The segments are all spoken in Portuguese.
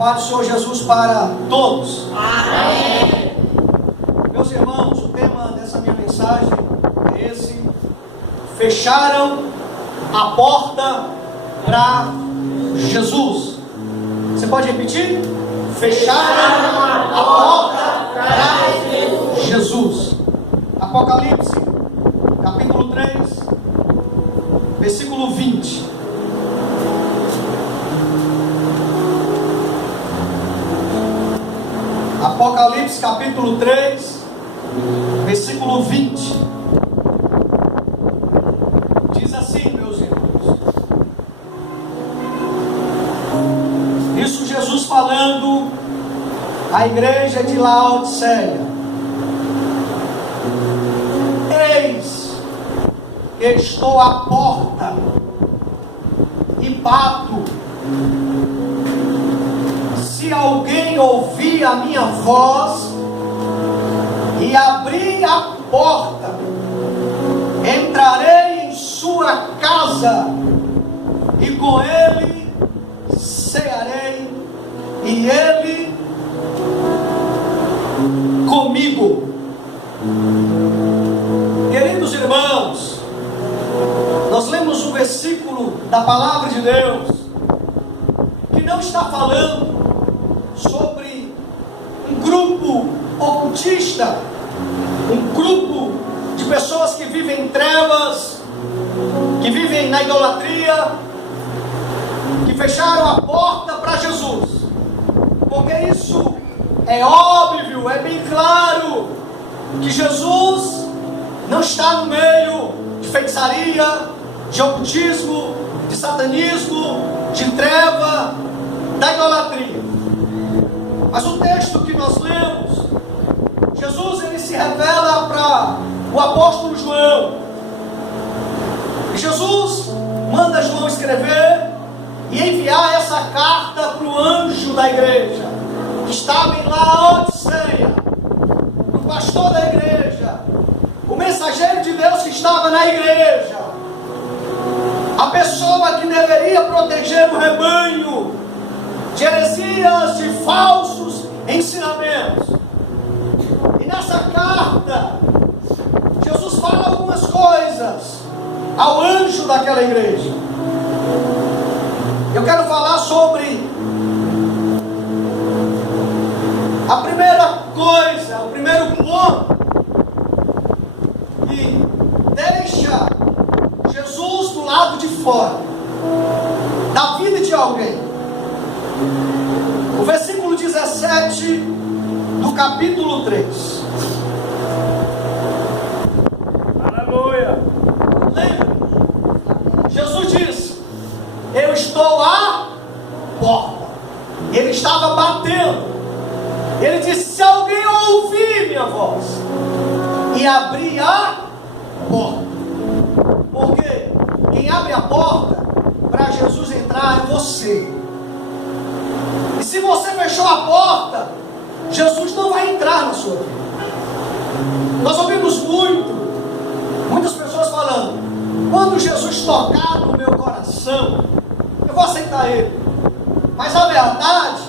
Paz do Senhor Jesus para todos. Amém. Meus irmãos, o tema dessa minha mensagem é esse: fecharam a porta para Jesus. Você pode repetir? Fecharam a porta para Jesus. Apocalipse, capítulo 3, versículo 20. Apocalipse capítulo 3, versículo 20. Diz assim, meus irmãos. Isso Jesus falando à igreja de Laodiceia. Eis que estou à porta e bato. Se alguém ouvir a minha voz e abrir a porta, entrarei em sua casa e com ele cearei e ele comigo. Queridos irmãos, nós lemos um versículo da palavra de Deus que não está falando sobre um grupo ocultista, um grupo de pessoas que vivem em trevas, que vivem na idolatria, que fecharam a porta para Jesus, porque isso é óbvio, é bem claro, que Jesus não está no meio de feitiçaria, de ocultismo, de satanismo, de treva, da idolatria. Mas o texto que nós lemos, Jesus ele se revela para o apóstolo João. E Jesus manda João escrever e enviar essa carta para o anjo da igreja, que estava em Laodiceia, o pastor da igreja, o mensageiro de Deus que estava na igreja, a pessoa que deveria proteger o rebanho de heresias, de falsos ensinamentos. E nessa carta, Jesus fala algumas coisas ao anjo daquela igreja. Eu quero falar sobre a primeira coisa, o primeiro ponto que deixa Jesus do lado de fora da vida de alguém. O versículo 17 do capítulo 3. Aleluia. Lembra? Jesus disse: eu estou à porta. Ele estava batendo. Ele disse: se alguém ouvir minha voz e abrir a porta. Porque quem abre a porta para Jesus entrar é você. E se você fechou a porta, Jesus não vai entrar na sua vida. Nós ouvimos muitas pessoas falando: quando Jesus tocar no meu coração, eu vou aceitar Ele. Mas a verdade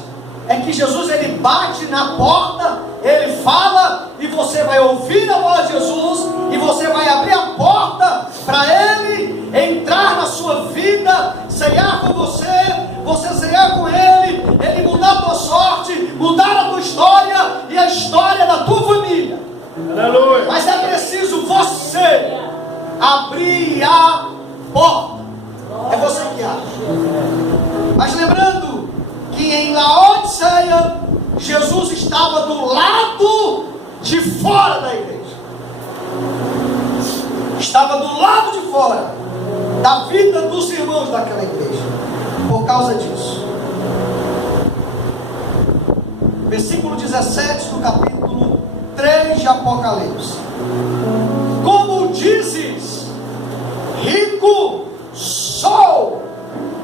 é que Jesus ele bate na porta, ele fala, e você vai ouvir a voz de Jesus, e você vai abrir a porta para Ele entrar na sua vida, ceiar com você, você ceiar com Ele, Ele mudar a tua sorte, mudar a tua história e a história da tua família. Aleluia. Mas é preciso você abrir a porta. É você que abre. Mas lembrando que em Laodiceia, Jesus estava do lado de fora da igreja. Estava do lado de fora da vida dos irmãos daquela igreja. Por causa disso. Versículo 17 do capítulo 3 de Apocalipse. Como dizes, rico sou,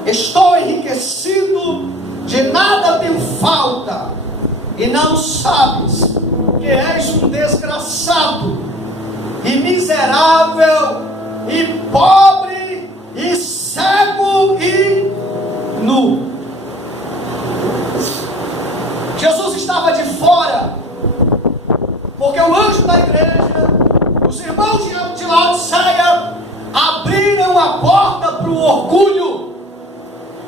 estou enriquecido, de nada tenho falta, e não sabes que és um desgraçado, e miserável, e pobre, e cego, e nu. da igreja, os irmãos de Laodiceia, abriram a porta para o orgulho,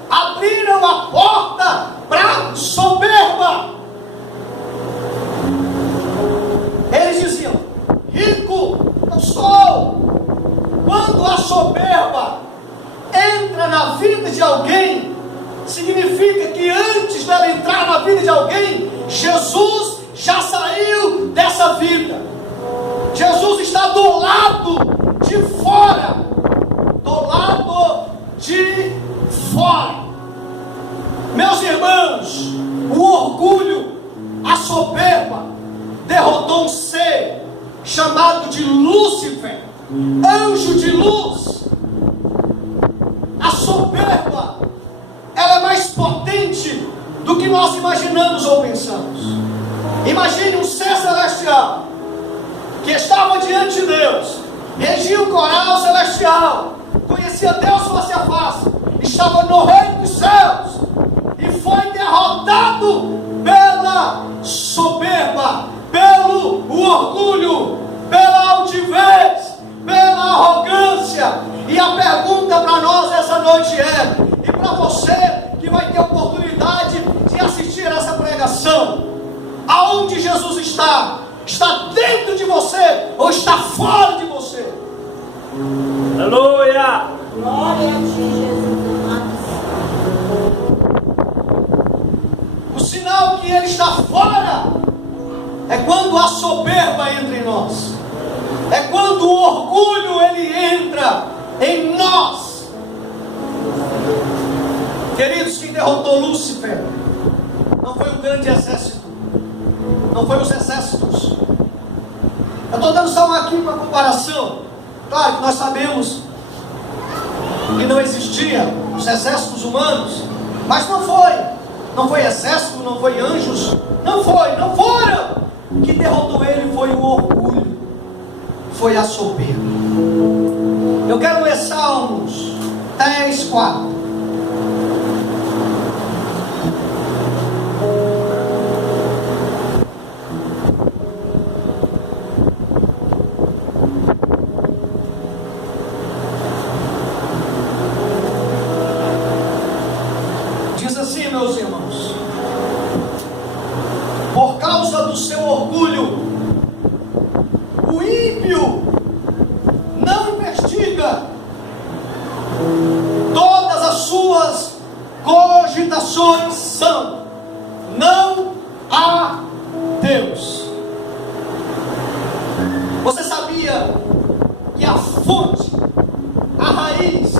abriram a porta para a soberba. Eles diziam: rico eu sou. Quando a soberba entra na vida de alguém, significa que antes dela entrar na vida de alguém, Jesus já saiu dessa vida. Jesus está do lado de fora. Do lado de fora. Meus irmãos, o orgulho, a soberba, derrotou um ser chamado de Lúcifer, anjo de luz. A soberba, ela é mais potente do que nós imaginamos ou pensamos. Imagine um ser celestial que estava diante de Deus, regia o coral celestial, conhecia Deus face a face, estava no reino dos céus e foi derrotado pela soberba, pelo orgulho, pela altivez, pela arrogância. E a pergunta para nós essa noite é, e para você que vai ter oportunidade de assistir essa pregação: aonde Jesus está? Está dentro de você ou está fora de você? Aleluia! Glória a ti, Jesus. O sinal que ele está fora é quando a soberba entra em nós. É quando o orgulho ele entra em nós. Queridos, quem derrotou Lúcifer não foi um grande exército, não foi os exércitos. Eu estou dando só aqui uma comparação. Claro que nós sabemos que não existia os exércitos humanos, mas não foi exército, não foi anjos, não foram. O que derrotou ele foi o orgulho, foi a soberba. Eu quero ler Salmos 10, 4. Diz assim, meus irmãos: por causa do seu orgulho, o ímpio não investiga, todas as suas cogitações são: não há Deus. Você sabia que a fonte, a raiz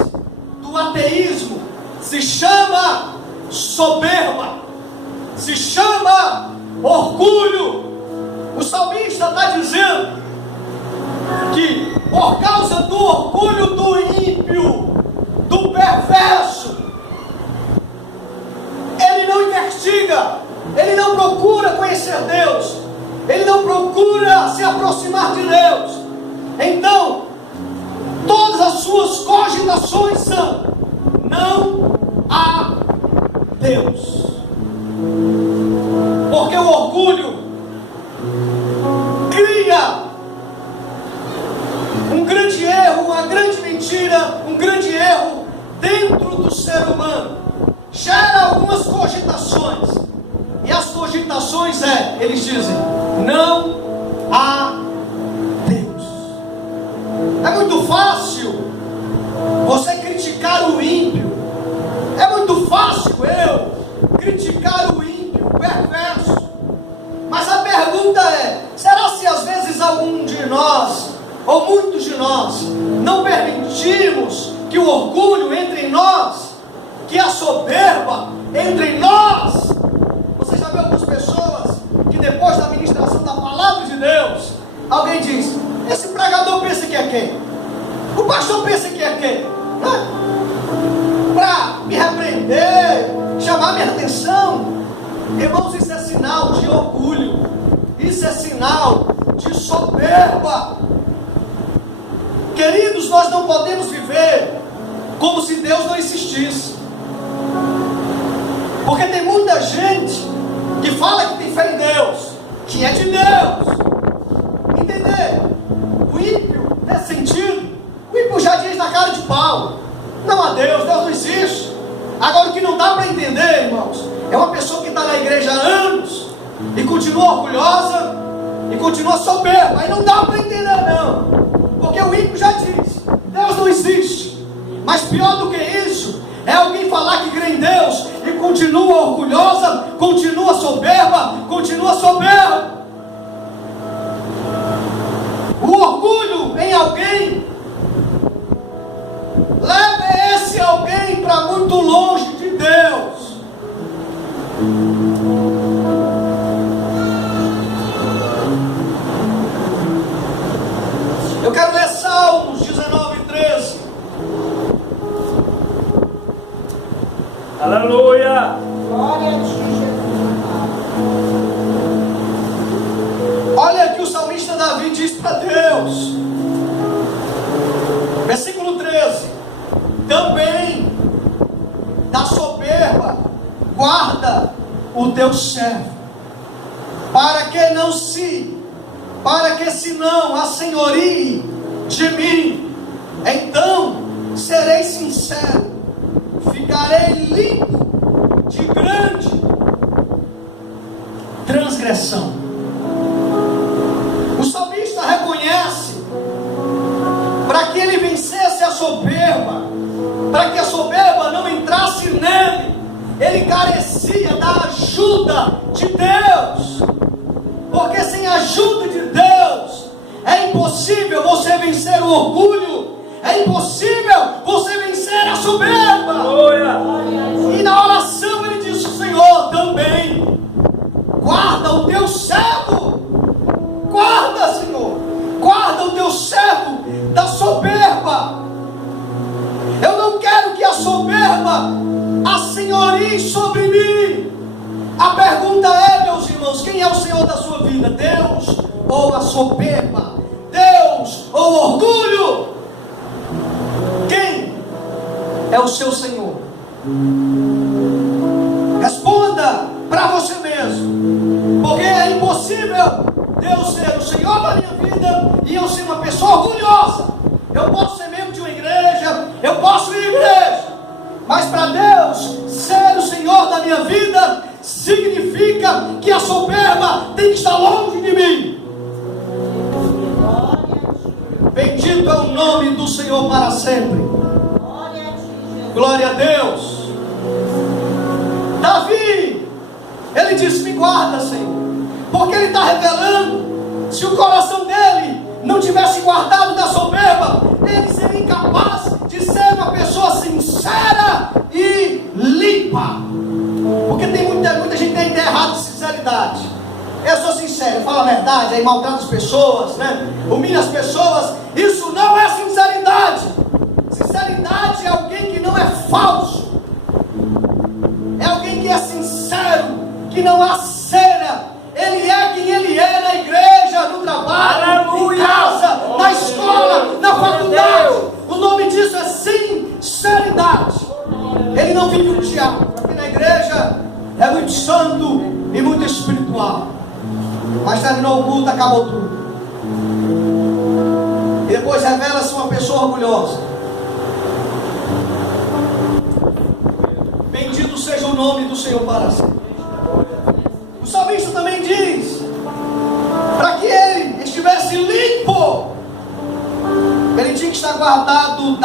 do ateísmo se chama soberba, se chama orgulho? O salmista está dizendo que por causa do orgulho do ímpio, do perverso, ele não investiga, ele não procura conhecer Deus, ele não procura se aproximar de Deus. Então, todas as suas cogitações são: não há Deus. Porque o orgulho cria um grande erro, uma grande mentira, um grande erro dentro do ser humano. Gera algumas cogitações. E as cogitações eles dizem: não há Deus. É muito fácil você criticar o ímpio. É muito fácil eu criticar o ímpio, o perverso. Mas a pergunta é: será se às vezes algum de nós, ou muitos de nós, não permitimos que o orgulho entre em nós, que a soberba entre em nós? Você já viu algumas pessoas que depois da ministração da palavra de Deus, alguém diz: esse pregador pensa que é quem? O pastor pensa que é quem? Para me repreender, chamar minha atenção. Irmãos, isso é sinal de orgulho, isso é sinal de soberba. Queridos, nós não podemos viver como se Deus não existisse, porque tem muita gente que fala que tem fé em Deus, que é de Deus, e tem continua orgulhosa e continua soberba. Aí não dá para entender não, porque o ímpio já diz: Deus não existe. Mas pior do que isso é alguém falar que crê em Deus e continua orgulhosa, continua soberba. O orgulho em alguém leva esse alguém para muito longe de Deus. Eu quero ler Salmos 19:13. Aleluia. Glória a ti, Jesus. Olha que o salmista Davi diz para Deus, versículo 13: também da soberba guarda o teu servo, para que se não assenhorie de mim. Então serei sincero, ficarei limpo de grande transgressão. O salmista reconhece, para que ele vencesse a soberba, para que a soberba não entrasse nele, ele carecia da ajuda de Deus. Porque sem a ajuda de Deus é impossível você vencer o orgulho, é impossível você vencer a soberba. Aleluia. E na oração ele diz: Senhor, também guarda o teu servo. Guarda, Senhor, guarda o teu servo da soberba. Eu não quero que a soberba assenhorie sobre mim. A pergunta é, meus irmãos, quem é o Senhor da sua vida? Deus ou a soberba? Deus ou o orgulho? Quem é o seu Senhor? Responda para você mesmo, porque é impossível Deus ser o Senhor da minha vida e eu ser uma pessoa orgulhosa. Eu posso ser membro de uma igreja, eu posso ir à igreja, mas para Deus ser o Senhor da minha vida significa que a soberba tem que estar longe de mim. Bendito é o nome do Senhor para sempre. Glória a Deus. Davi, ele disse: me guarda, Senhor, porque ele está revelando. Se o coração dele não tivesse guardado da soberba, ele seria incapaz de ser uma pessoa sincera e limpa. Porque tem muita gente que tem ideia errada de sinceridade. Eu sou sincero, eu falo a verdade, aí maltrato as pessoas, né? Humilho as pessoas. Isso não é sinceridade. Sinceridade é alguém que não é falso, é alguém que é sincero, que não há cera. Ele é quem ele é na igreja, no trabalho, aleluia, em casa, na escola, na faculdade. O nome disso é sinceridade. Ele não vive o diabo, porque na igreja é muito santo e muito espiritual, mas terminou o culto, acabou tudo. E depois revela-se uma pessoa orgulhosa. Bendito seja o nome do Senhor para sempre. O salmista também diz, para que ele estivesse limpo, ele tinha que estar guardado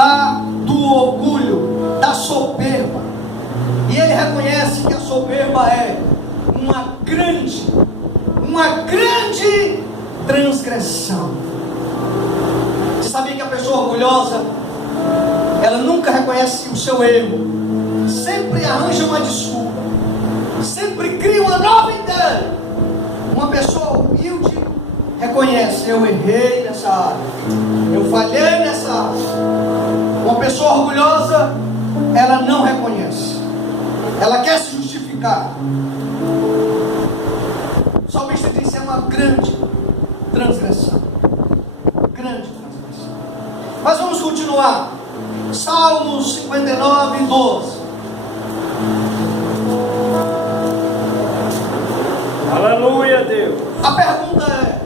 do orgulho, da soberba. E ele reconhece que a soberba é uma grande transgressão. Você sabia que a pessoa orgulhosa, ela nunca reconhece o seu erro, sempre arranja uma desculpa, sempre cria uma nova ideia. Uma pessoa humilde reconhece: eu errei nessa área, eu falhei nessa área. Uma pessoa orgulhosa, ela não reconhece, ela quer se justificar. O salmista disse: é uma grande transgressão. Grande transgressão. Mas vamos continuar. Salmos 59, 12. Aleluia, Deus. A pergunta é: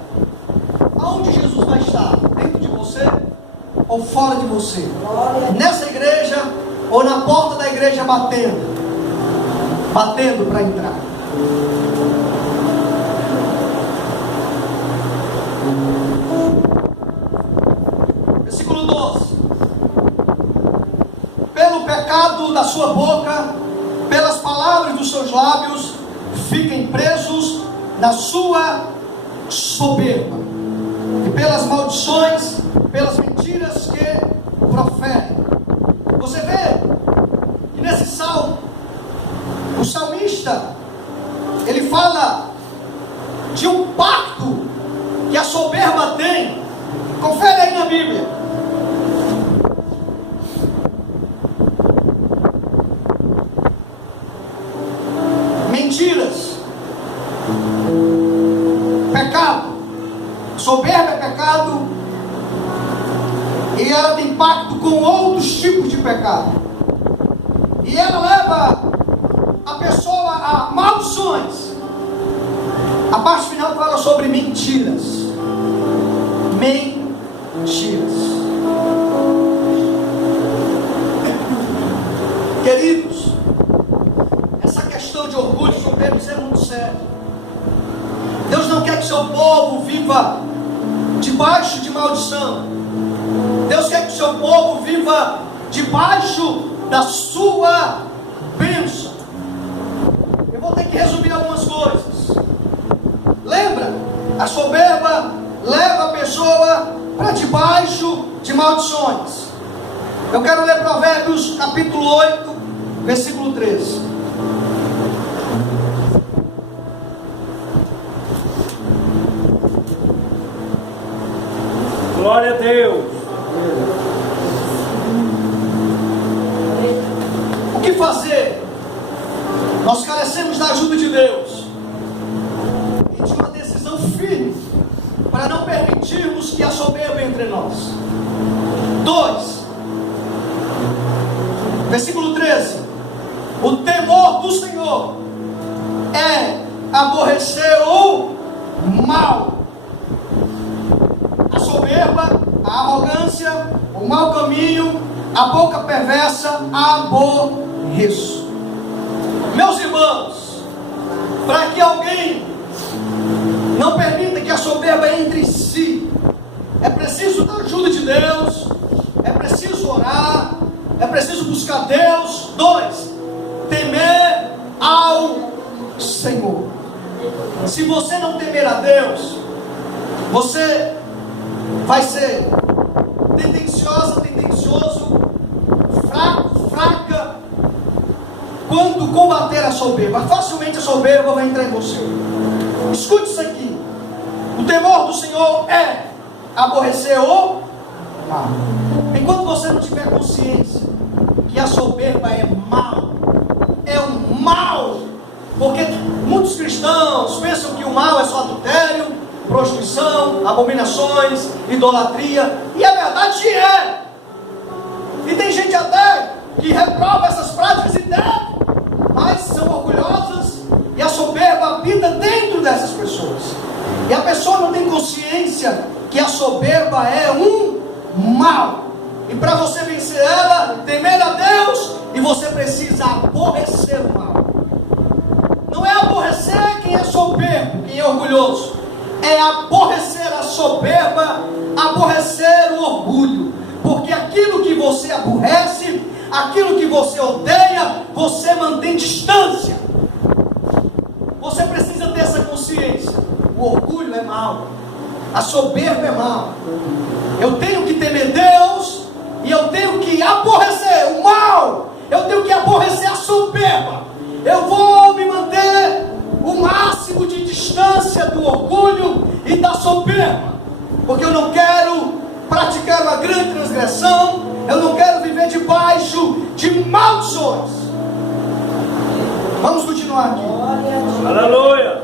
aonde Jesus vai estar? Dentro de você ou fora de você? Nessa igreja ou na porta da igreja batendo para entrar? pecado da sua boca, pelas palavras dos seus lábios, fiquem presos na sua soberba, e pelas maldições, pelas mentiras que proferem. Você vê que nesse salmo, o salmista, ele fala de um pacto que a soberba tem. Confere aí na Bíblia. Mentiras, pecado. Soberba é pecado, e ela tem pacto com outros tipos de pecado, e ela leva a pessoa a maldições. A parte final fala sobre mentiras. Mentiras. Queridos, essa questão de orgulho e soberba é muito séria. Deus não quer que seu povo viva debaixo de maldição. Deus quer que seu povo viva debaixo da sua bênção. Eu vou ter que resumir algumas coisas. Lembra? A soberba leva a pessoa para debaixo de maldições. Eu quero ler Provérbios capítulo 8, versículo 13. Glória a Deus. O que fazer? Nós carecemos da ajuda de Deus e de uma decisão firme para não permitirmos que a soberba entre nós. 2, versículo 13. O temor do Senhor é aborrecer o mal. A soberba, a arrogância, o mau caminho, a boca perversa, aborreço. Meus irmãos, para que alguém não permita que a soberba entre em si, é preciso da ajuda de Deus, é preciso orar, é preciso buscar Deus. 2, temer ao Senhor. Se você não temer a Deus, você vai ser tendencioso, fraca, quando combater a soberba. Facilmente a soberba vai entrar em você. Escute isso aqui. O temor do Senhor é aborrecer o mal. Enquanto você não tiver consciência que a soberba é mal, é um mal, porque muitos cristãos pensam que o mal é só adultério, prostituição, abominações, idolatria, e a verdade é. E tem gente até que reprova essas práticas e deve, mas são orgulhosas, e a soberba habita dentro dessas pessoas. E a pessoa não tem consciência que a soberba é um mal. E para você vencer ela, temer a Deus, e você precisa aborrecer o mal. Não é aborrecer quem é soberbo, quem é orgulhoso. É aborrecer a soberba, aborrecer o orgulho. Porque aquilo que você aborrece, aquilo que você odeia, você mantém distância. Você precisa ter essa consciência. O orgulho é mau, a soberba é mau. Eu tenho que temer Deus, e eu tenho que aborrecer o mal. Eu tenho que aborrecer a soberba. Eu vou me manter o máximo de distância do orgulho e da soberba, porque eu não quero praticar uma grande transgressão. Eu não quero viver debaixo de maldições. Vamos continuar aqui. Aleluia.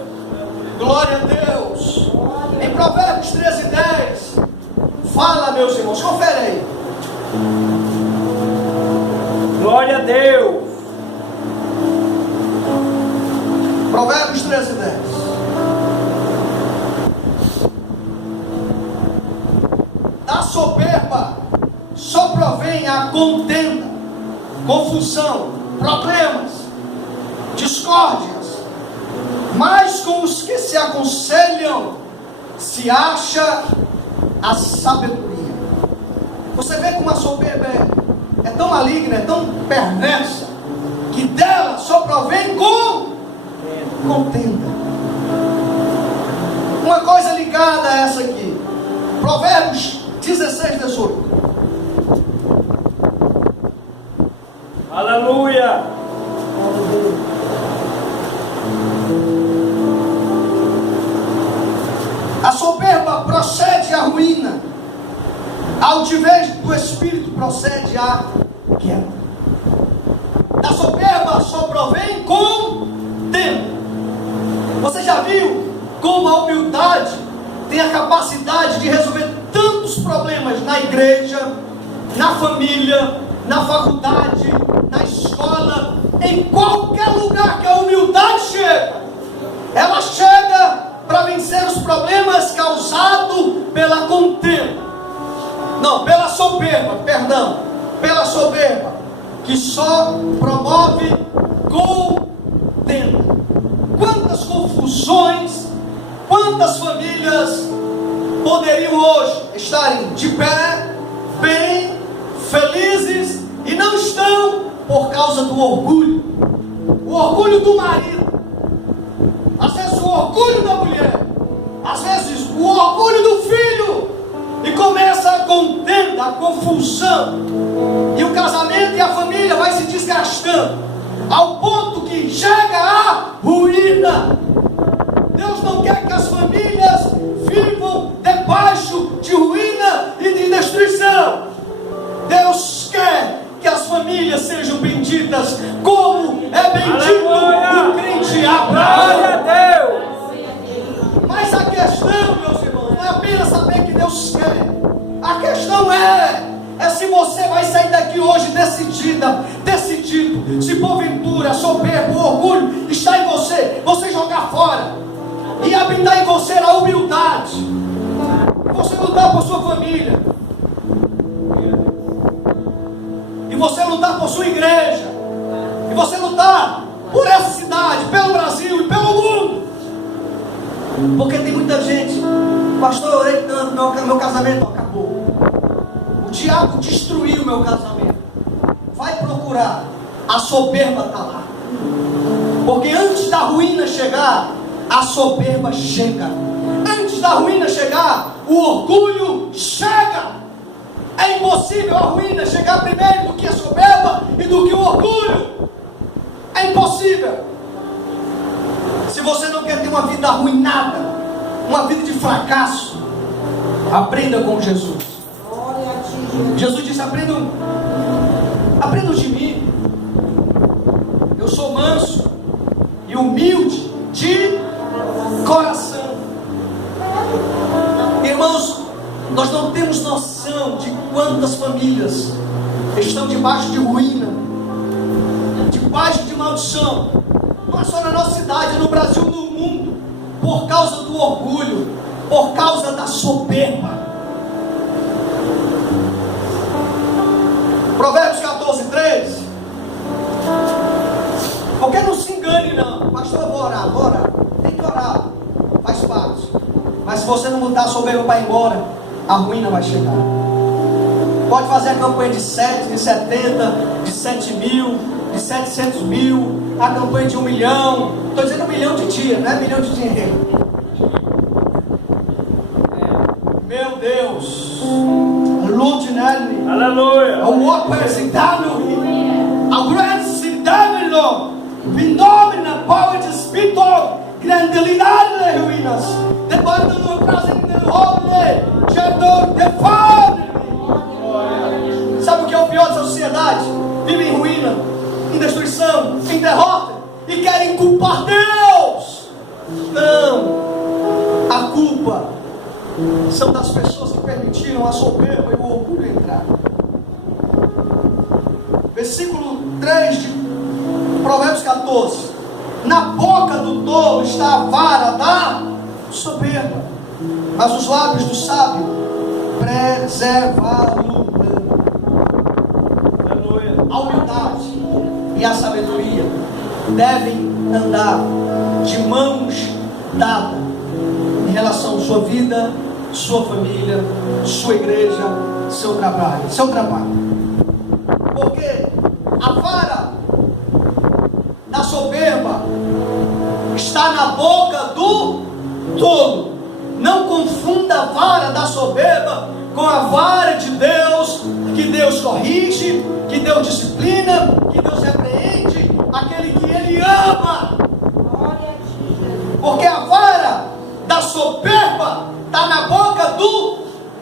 Glória a Deus. Em Provérbios 13:10 fala, meus irmãos, confere aí. Glória a Deus. Provérbios 13:10. Da soberba só provém a contenda, confusão, problemas, discórdias. Mas com os que se aconselham se acha a sabedoria. Você vê como a soberba é é tão maligna, é tão perversa, que dela só provém contenda. Uma coisa ligada a essa aqui, Provérbios 16, 18. Aleluia. A soberba procede à ruína, a altivez do espírito procede à queda. Da soberba só provém contenda. Você já viu como a humildade tem a capacidade de resolver tantos problemas na igreja, na família, na faculdade, na escola, em qualquer lugar que a humildade chega, ela chega para vencer os problemas causados pela contenda. Não, pela soberba, perdão, pela soberba, que só promove contenda. Quantas confusões, quantas famílias poderiam hoje estarem de pé, bem, felizes, e não estão por causa do orgulho. O orgulho do marido, às vezes o orgulho da mulher, às vezes o orgulho do filho, e começa a contenda, a confusão, e o casamento e a família vai se desgastando, ao ponto que chega a ruína. Deus não quer que as famílias vivam debaixo de ruína e de destruição. Deus quer que as famílias sejam benditas, como é bendito o crente Abraão. Glória a Deus. Mas a questão, meus irmãos, não é apenas saber que Deus quer. A questão é se você vai sair daqui hoje decidido, se porventura a soberba, o orgulho está em você, você jogar fora e habitar em você a humildade, e você lutar por sua família, e você lutar por sua igreja, e você lutar por essa cidade, pelo Brasil e pelo mundo. Porque tem muita gente, pastor, eu orei tanto, meu casamento acabou, o diabo destruiu meu casamento. Vai procurar, a soberba está lá, porque antes da ruína chegar, a soberba chega. Antes da ruína chegar, o orgulho chega. É impossível a ruína chegar primeiro do que a soberba e do que o orgulho. É impossível. Se você não quer ter uma vida arruinada, uma vida de fracasso, aprenda com Jesus. Jesus disse: aprendam de mim. Eu sou manso e humilde de coração. Irmãos, nós não temos noção de quantas famílias estão debaixo de ruína, debaixo de maldição, não é só na nossa cidade, é no Brasil, no mundo, por causa do orgulho, por causa da soberba. Provérbios 14, 3. Porque não se engane não, pastor, eu vou orar, tem que orar, faz parte, mas se você não mudar a soberba para ir embora, a ruína vai chegar. Pode fazer a campanha de 7, de 70, de 7 mil, de 700 mil, a campanha de 1 milhão, estou dizendo 1 milhão de dia, não é 1 milhão de dinheiro. Meu Deus, lute nele, Aleluia. o walker sentado, a grande cidade, Vindomina, power de espírito, grandelidade de ruínas, de banda no prazer do homem, gerador de fome. Sabe o que é o pior da sociedade? Vive em ruína, em destruição, em derrota, e querem culpar Deus. Não, a culpa são das pessoas que permitiram a soberba e o orgulho entrar. Versículo 3 de Provérbios 14: na boca do tolo está a vara da soberba, mas os lábios do sábio preservá-lo. A humildade e a sabedoria devem andar de mãos dadas em relação à sua vida, sua família, sua igreja, seu trabalho. Porque a vara da soberba está na boca do tolo. Não confunda a vara da soberba com a vara de Deus, que Deus corrige, que Deus disciplina, que Deus repreende aquele que Ele ama. Glória a ti, Jesus. Porque a vara da soberba está na boca do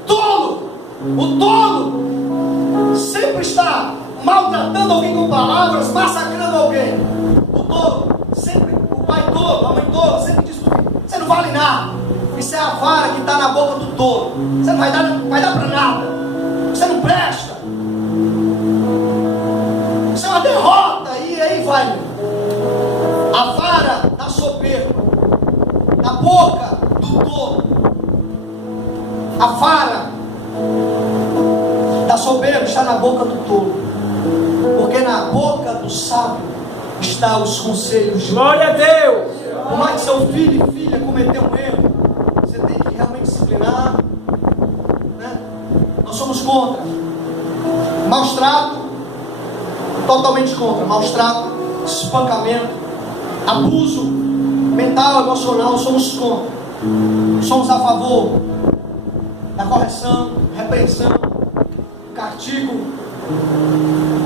tolo. O tolo sempre está maltratando alguém com palavras, massacrando alguém. O tolo, sempre, o pai tolo, a mãe tola, sempre diz: você não vale nada. Isso é a vara que está na boca do tolo. Você não vai dar para nada. Você não presta. Isso é uma derrota. E aí vai. A vara da soberba na boca do tolo. A vara da soberba está na boca do tolo. Porque na boca do sábio estão os conselhos de Glória a Deus. Por mais que seu filho e filha cometeu um erro, você tem que realmente disciplinar, né? Nós somos contra maus trato, totalmente contra maus trato, espancamento, abuso mental, emocional. Somos contra. Somos a favor da correção, repreensão, castigo.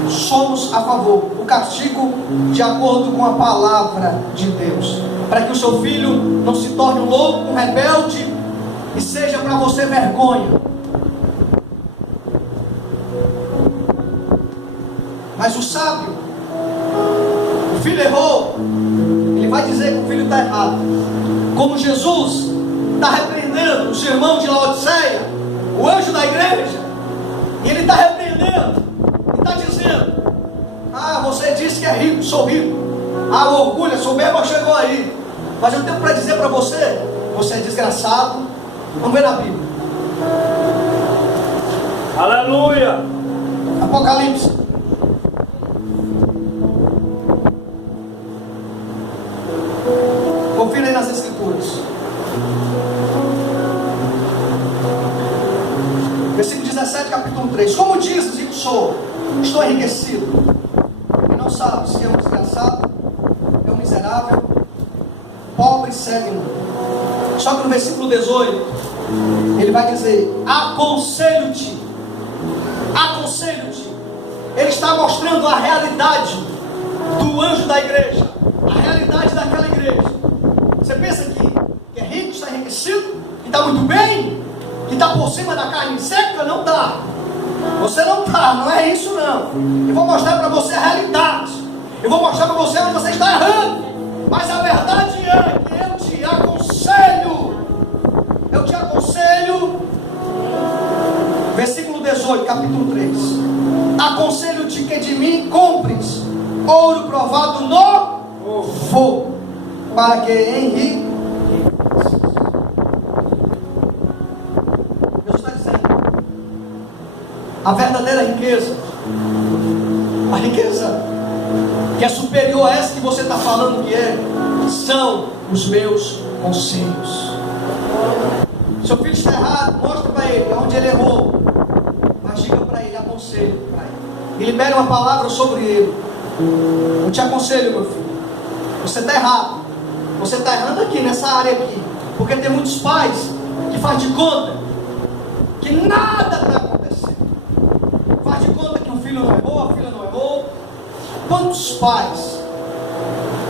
Somos a favor. O castigo de acordo com a palavra de Deus, para que o seu filho não se torne um louco, um rebelde, e seja para você vergonha. Mas o sábio, o filho errou, ele vai dizer que o filho está errado. Como Jesus está repreendendo os irmãos de Laodiceia, o anjo da igreja, e ele está repreendendo, e está dizendo: ah, você disse que é rico, sou rico. Ah, o orgulho, a soberba chegou aí. Mas eu tenho para dizer para você: você é desgraçado. Vamos ver na Bíblia. Aleluia. Apocalipse. Confira aí nas Escrituras. Versículo 17, capítulo 3. Como dizes, rico sou, estou enriquecido, e não sabes que é um desgraçado, é um miserável, pobre e cego. Só que no versículo 18, ele vai dizer: aconselho-te, aconselho-te. Ele está mostrando a realidade do anjo da igreja, a realidade daquela igreja. Você pensa que é rico, está enriquecido, que está muito bem, que está por cima da carne seca? Não está. Você não está, não é isso não. Eu vou mostrar para você a realidade. Eu vou mostrar para você onde você está errando. Mas a verdade é que eu te aconselho. Eu te aconselho. Versículo 18, capítulo 3. Aconselho-te que de mim compres ouro provado no fogo, para que enriqueças. Deus está dizendo: a verdadeira riqueza, a riqueza que é superior a essa que você está falando que é, são os meus conselhos. Seu filho está errado, mostra para ele onde ele errou, mas diga para ele, aconselho para ele, e libere uma palavra sobre ele. Eu te aconselho, meu filho, você está errado, você está errando aqui nessa área aqui, porque tem muitos pais que fazem de conta que nada está acontecendo, faz de conta que o filho não errou, a filha não errou. Quantos pais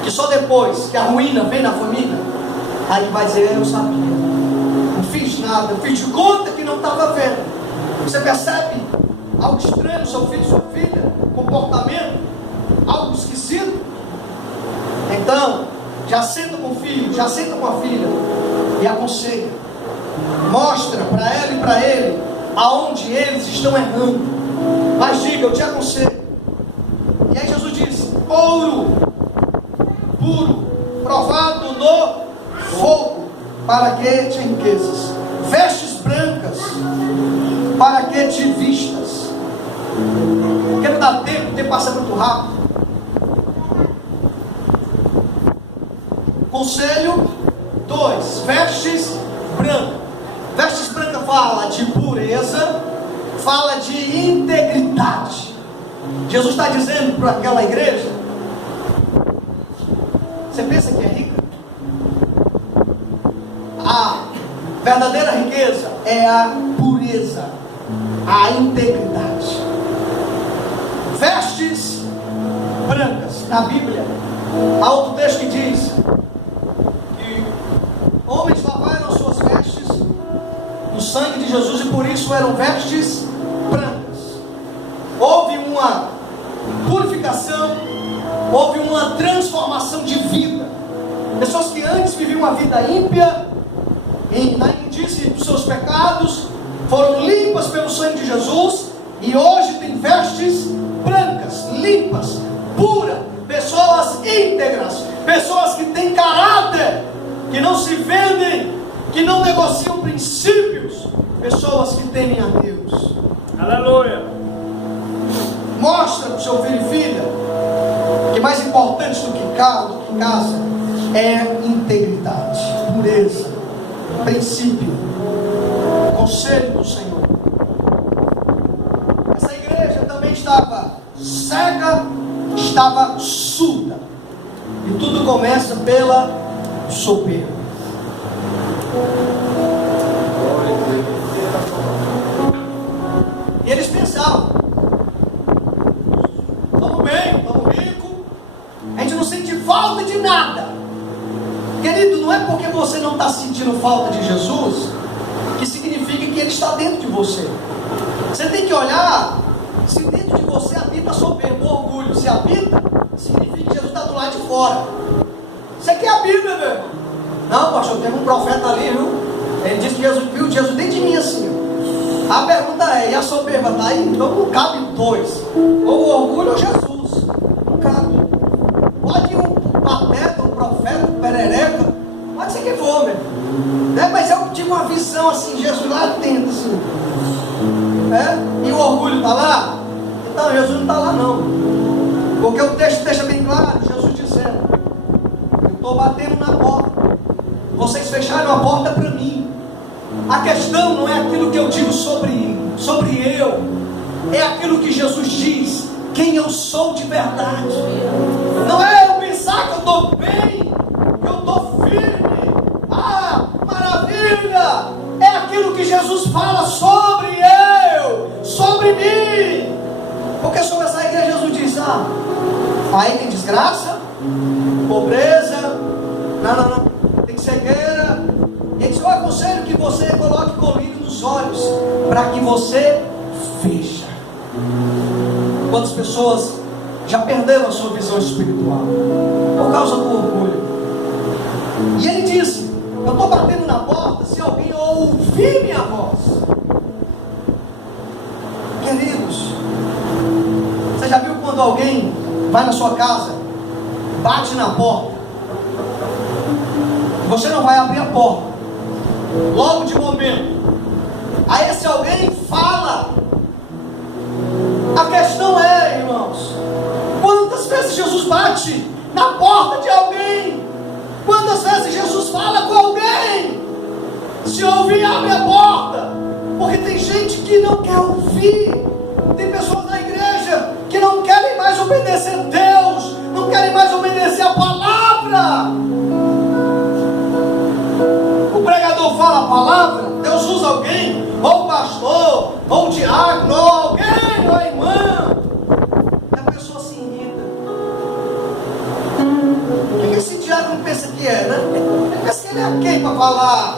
que só depois que a ruína vem na família, aí vai dizer: eu sabia, não fiz nada, eu fiz de conta que não estava vendo. Você percebe algo estranho no seu filho, sua filha, comportamento, algo esquisito? Então, já senta com o filho, já senta com a filha e aconselha, mostra para ela e para ele aonde eles estão errando, mas diga: eu te aconselho. E aí Jesus diz: ouro puro, provado no fogo, para que te enriqueças, vestes brancas, para que te vistas. Porque não dá tempo, o tempo passa muito rápido. Conselho 2, vestes brancas. Vestes brancas fala de pureza, fala de integridade. Jesus está dizendo para aquela igreja: você pensa que é rica? A verdadeira riqueza é a pureza, a integridade. Vestes brancas. Na Bíblia há outro texto que diz que homens lavaram suas vestes no sangue de Jesus e por isso eram vestes brancas. Houve uma purificação, houve uma transformação de vida. Pessoas que antes viviam uma vida ímpia, na imundície dos seus pecados, foram limpas pelo sangue de Jesus e hoje têm vestes brancas, limpas, puras, pessoas íntegras, pessoas que têm caráter, que não se vendem, que não negociam princípios, pessoas que temem a Deus. Aleluia. Mostra para o seu filho e filha que mais importante do que casa é integridade, pureza, princípio, conselho do Senhor. Essa igreja também estava cega, estava surda, e tudo começa pela soberba. E eles pensavam: estamos bem, estamos ricos, a gente não sente falta de nada. Querido, não é porque você não está sentindo falta de Jesus que significa que Ele está dentro de você. Você tem que olhar se dentro de você habita soberba, orgulho. Se habita, significa que Jesus está do lado de fora. Você quer a Bíblia, meu irmão? Não, pastor, tem um profeta ali, viu? Ele disse que Jesus viu Jesus dentro de mim assim. A pergunta é: e a soberba está aí? Então não cabe dois, ou o orgulho ou Jesus. Não cabe. Pode um pateta, um profeta, um perereca, pode ser quem for, meu. Mas eu tive uma visão assim, Jesus lá dentro assim. E o orgulho está lá? Então Jesus não está lá não. Porque o texto deixa bem claro, Jesus dizendo: eu estou batendo na porta, vocês fecharam a porta para mim. A questão não é aquilo que eu digo sobre eu, é aquilo que Jesus diz, quem eu sou de verdade. Não é eu pensar que eu estou bem, que eu estou firme, maravilha. É aquilo que Jesus fala sobre eu, sobre mim. Porque sobre essa igreja Jesus diz: aí tem desgraça, pobreza, não, tem cegueira. E ele diz: eu aconselho que você coloque colírio nos olhos, para que você veja. Quantas pessoas já perderam a sua visão espiritual por causa do orgulho? E ele disse: eu estou batendo na porta, se alguém ouvir minha voz. Queridos, você já viu quando alguém vai na sua casa, bate na porta, você não vai abrir a porta logo de momento, aí esse alguém fala. A questão é, irmãos, quantas vezes Jesus bate na porta de alguém? Quantas vezes Jesus fala com alguém? Se ouvir, abre a porta. Porque tem gente que não quer ouvir. Tem pessoas na igreja que não querem mais obedecer a Deus, não querem mais obedecer a palavra. O pregador fala a palavra, Deus usa alguém, ou um pastor, ou um diácono, ou alguém, ou a irmã. A pessoa se irrita. O que esse diácono pensa que é, né? Ele pensa que ele é quem para falar?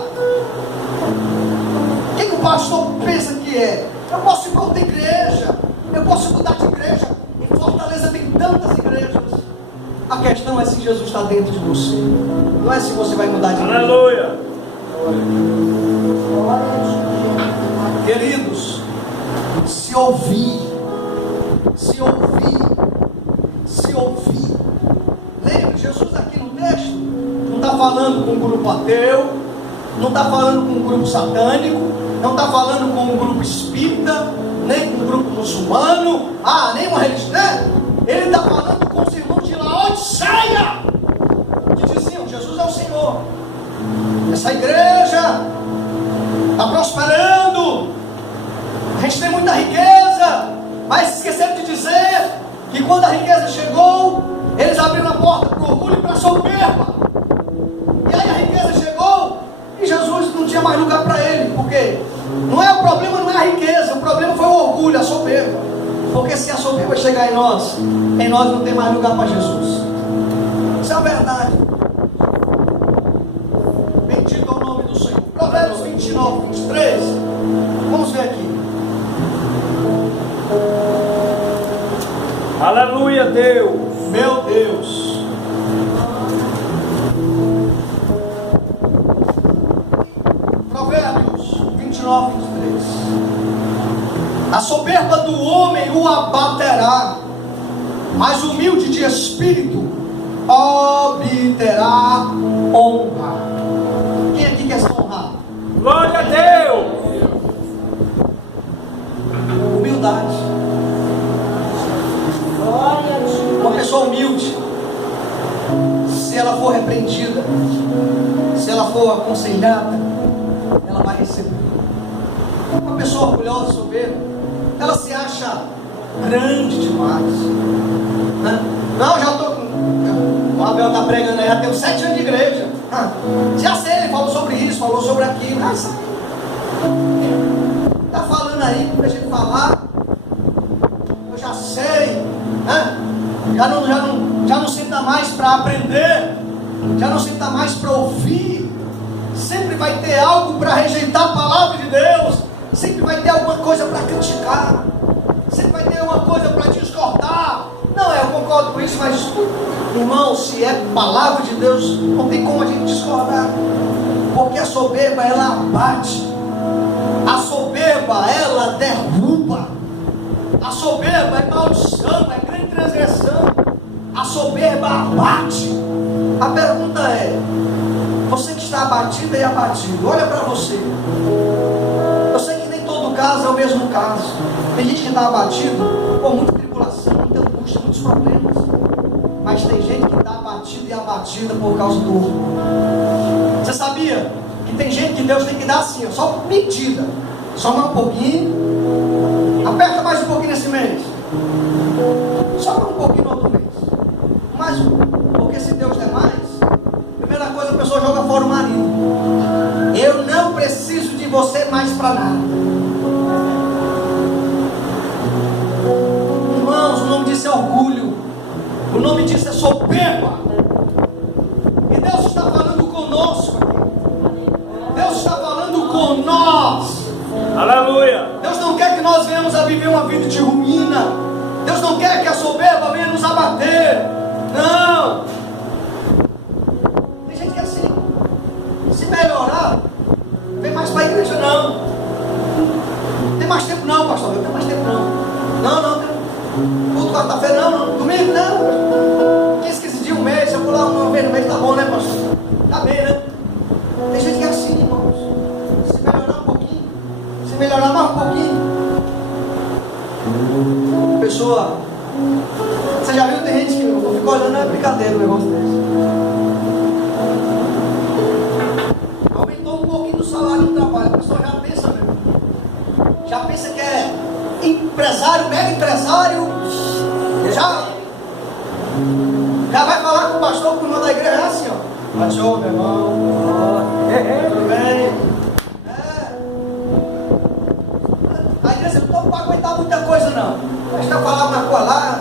O que o pastor pensa que é? Eu posso ir para outra igreja, eu posso mudar de igreja. Em Fortaleza tem tantas igrejas. A questão é se Jesus está dentro de você, não é se você vai mudar de igreja. Aleluia. Queridos, se ouvir. Lembre, Jesus aqui no texto não está falando com um grupo ateu, não está falando com um grupo satânico, não está falando com um grupo espírita, nem com um grupo muçulmano, nem uma religião, né? Ele está falando com os irmãos de Laodiceia, que diziam: Jesus é o Senhor. Essa igreja está prosperando, a gente tem muita riqueza, mas esqueceram de dizer que quando a riqueza chegou, eles abriram a porta para o orgulho e para a soberba. E aí a riqueza chegou e Jesus não tinha mais lugar para ele. Por quê? Não é o problema, não é a riqueza, o problema foi o orgulho, a soberba. Porque se a soberba chegar em nós não tem mais lugar para Jesus. Isso é a verdade. Bendito é o nome do Senhor. Provérbios 29, 23. Vamos ver aqui. Aleluia, Deus. Meu Deus. Provérbios 29, 23. A soberba do homem o abaterá, mas o humilde de espírito obterá honra. Quem aqui quer ser honrado? Glória a Deus. Humildade. Glória a ti. Uma pessoa humilde, se ela for repreendida, se ela for aconselhada, ela vai receber. Uma pessoa orgulhosa, soberba, ela se acha grande demais, né? Não, já estou com... O Abel está pregando aí, já tenho 7 anos de igreja. Já sei, ele falou sobre isso, falou sobre aquilo. Está falando aí, deixa ele falar. Eu já sei, né? Já não senta mais para aprender, já não senta mais para ouvir. Sempre vai ter algo para rejeitar a palavra de Deus, sempre vai ter alguma coisa para criticar, sempre vai ter uma coisa para discordar. Não, eu concordo com isso, mas irmão, se é palavra de Deus, não tem como a gente discordar, porque a soberba ela abate, a soberba ela derruba, a soberba é maldição, é grande transgressão, a soberba abate. A pergunta é: você que está abatida e abatido, olha para você. Eu sei que nem todo caso é o mesmo caso. Tem gente que está abatido por muita tribulação, muita angústia, muitos problemas. Mas tem gente que está abatida e abatida por causa do orgulho. Você sabia que tem gente que Deus tem que dar assim, ó, só medida. Só mais um pouquinho. Aperta mais um pouquinho nesse mês. Só mais um pouquinho no outro mês. Mas, porque se Deus der mais, primeira coisa, a pessoa joga fora o marido. Eu não preciso de você mais para nada. Irmãos, o nome disso é orgulho. O nome disso é soberba. E Deus está falando conosco aqui. Deus está falando com nós. Aleluia. Deus não quer que nós venhamos a viver uma vida de ruína. Deus não quer que a soberba venha nos abater. Não. Tem gente que é assim. Se melhorar, não vem mais para a igreja não. Tem mais tempo não, pastor. Não tem mais tempo não. Não. Culto quarta-feira não. Domingo não. 15 dias, um mês. Se eu pular uma vez no mês, tá bom, né, pastor? Tá bem, né? Tem gente que é assim, irmãos. Se melhorar um pouquinho, se melhorar mais um pouquinho. Pessoa, você já viu, tem gente que eu fico olhando, é brincadeira um negócio desse. Aumentou um pouquinho do salário do trabalho, a pessoa já pensa mesmo. Já pensa que é empresário, mega empresário. Já vai falar com o pastor, com o irmão da igreja, é assim, ó. Pastor, meu irmão. Tudo bem? A igreja não estou para aguentar muita coisa não. Deixa eu falar uma coisa lá.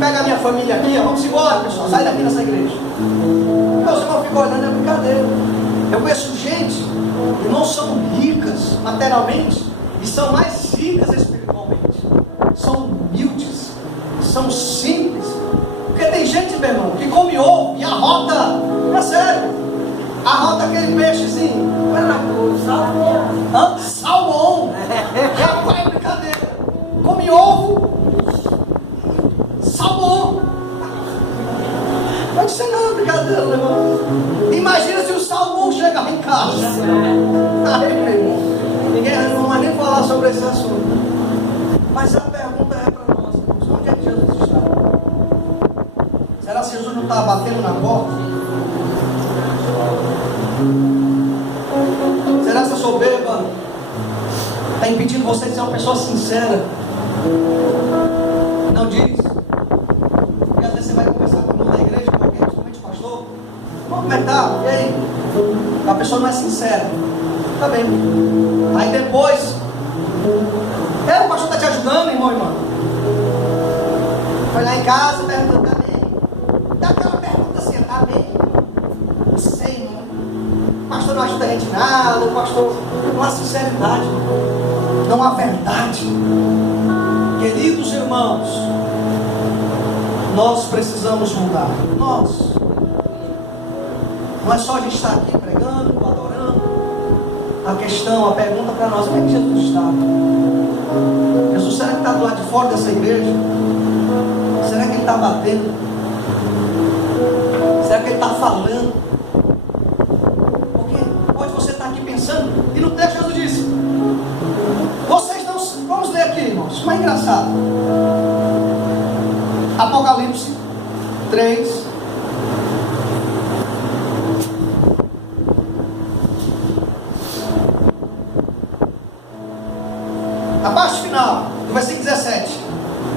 Pega a minha família aqui, ó. Vamos embora, pessoal. Sai daqui nessa igreja. Meus irmãos ficam olhando, é brincadeira. Eu conheço gente que não são ricas materialmente e são mais ricas espiritualmente. São humildes, são simples. Porque tem gente, meu irmão, que come ovo e arrota, é sério, arrota aquele peixezinho. Salmão. Rapaz, é brincadeira. Come ovo, salmão. Pode ser não, brincadeira, meu irmão. Imagina se o salmão chegar em casa. Aí, meu irmão, ninguém não vai nem falar sobre esse assunto. Mas a pergunta é para nós, onde é que Jesus está? Será que Jesus não está batendo na porta? Será que essa soberba está impedindo você de ser uma pessoa sincera? Não diz. ajudar? E aí? A pessoa não é sincera. Tá bem. Aí depois, o pastor está te ajudando, irmão, irmã? Foi lá em casa, perguntou, tá bem? Dá aquela pergunta assim, tá bem? Não sei, não. O pastor não ajuda a gente em nada, o pastor não há sinceridade, não há verdade. Queridos irmãos, nós precisamos mudar. Nós. Não é só a gente estar aqui pregando, adorando. A questão, a pergunta para nós, onde é que Jesus está? Jesus, será que está do lado de fora dessa igreja? Será que Ele está batendo? Será que Ele está falando? Porque pode você estar aqui pensando, e no texto Jesus disse, vocês não... Vamos ler aqui, irmãos, como é engraçado. Apocalipse 3. A parte final, do versículo 17.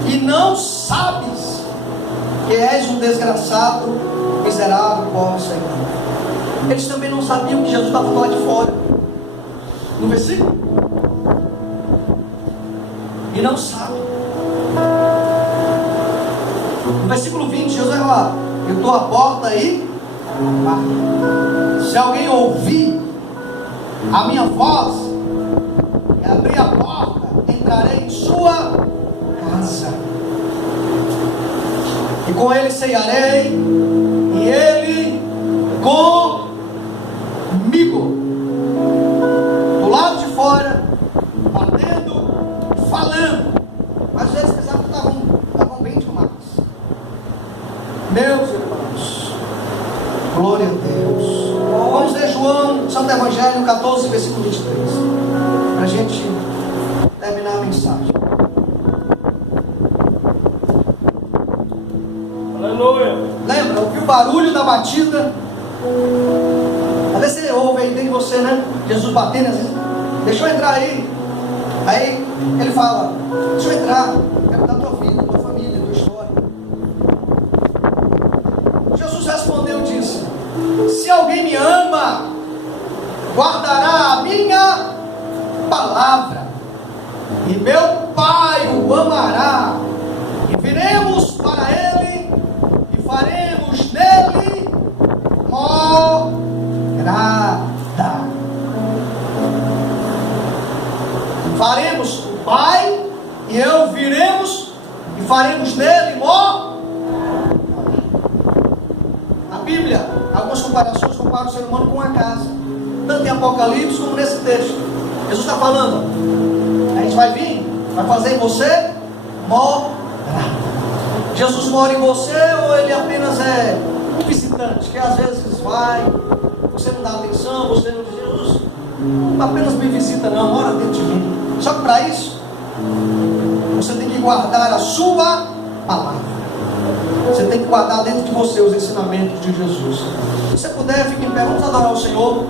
E não sabes que és um desgraçado, miserável, pobre, sem nada. Eles também não sabiam que Jesus estava lá de fora. No versículo. E não sabem. No versículo 20, Jesus vai lá. Eu estou à porta aí. Se alguém ouvir a minha voz e abrir a porta, entrarei em sua casa. E com ele ceiarei, e ele comigo. Do lado de fora, batendo, falando. Mas às vezes pensavam que estavam bem demais. Meus irmãos, glória a Deus. Vamos ler João, Santo Evangelho 14, versículo 23. Para a gente terminar a mensagem. Aleluia. Lembra? Ouviu o barulho da batida? Às vezes você ouve aí dentro de você, né? Jesus batendo, às vezes, deixa eu entrar aí. Aí ele fala, deixa eu entrar, quero dar tua vida, tua família, tua história. Jesus respondeu e disse, se alguém me ama, guardará a minha palavra, e meu Pai o amará, e viremos para ele, e faremos nele morada. Faremos o Pai, e eu viremos, e faremos nele morada. A Bíblia, algumas comparações comparam o ser humano com uma casa, tanto em Apocalipse como nesse texto. Jesus está falando, a gente vai vir, vai fazer em você morada. Jesus mora em você, ou ele apenas é um visitante, que às vezes vai, você não dá atenção, você não diz, Jesus não apenas me visita não, mora dentro de mim. Só que para isso, você tem que guardar a sua palavra. Você tem que guardar dentro de você os ensinamentos de Jesus. Se você puder, fique em pé, vamos adorar o Senhor.